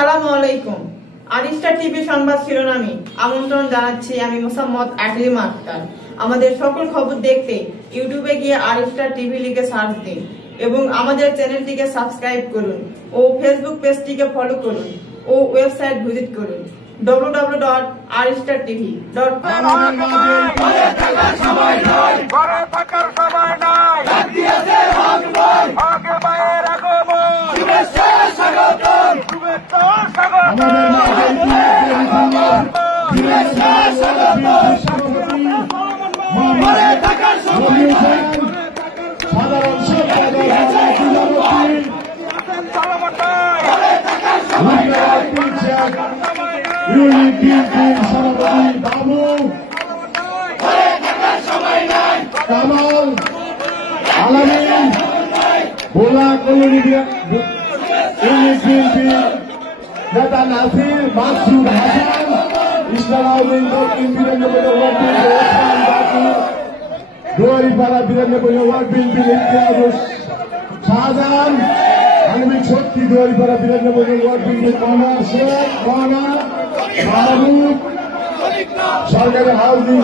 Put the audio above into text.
আসসালামু আলাইকুম। আরিস্টার টিভি সংবাদ শিরোনামে আমন্ত্রণ জানাচ্ছি আমি মোসাম্মদ আকলিমা আক্তার। আমাদের সকল খবর দেখতে ইউটিউবে গিয়ে আরিস্টার টিভি লিখে সার্চ দিন এবং আমাদের চ্যানেলটিকে সাবস্ক্রাইব করুন ও ফেসবুক পেজটিকে ফলো করুন ও ওয়েবসাইট ভিজিট করুন www.aristartv.com। কামাল আলামিন ভোলা কলোনি নেতা নাসির মাসুদ হাসান ইসলামাউদ্দিন দক্ষিণ বিরানব্বই ওয়ার্ড দুয়ারিপাড়া 92 ওয়ার্ড বিএনপি ইমতিয়াজ শাহজাহান আলমিন শক্তি Duaripara 92 ward BNP corner Sheikh corner Mahbub সরকারি হাউজিং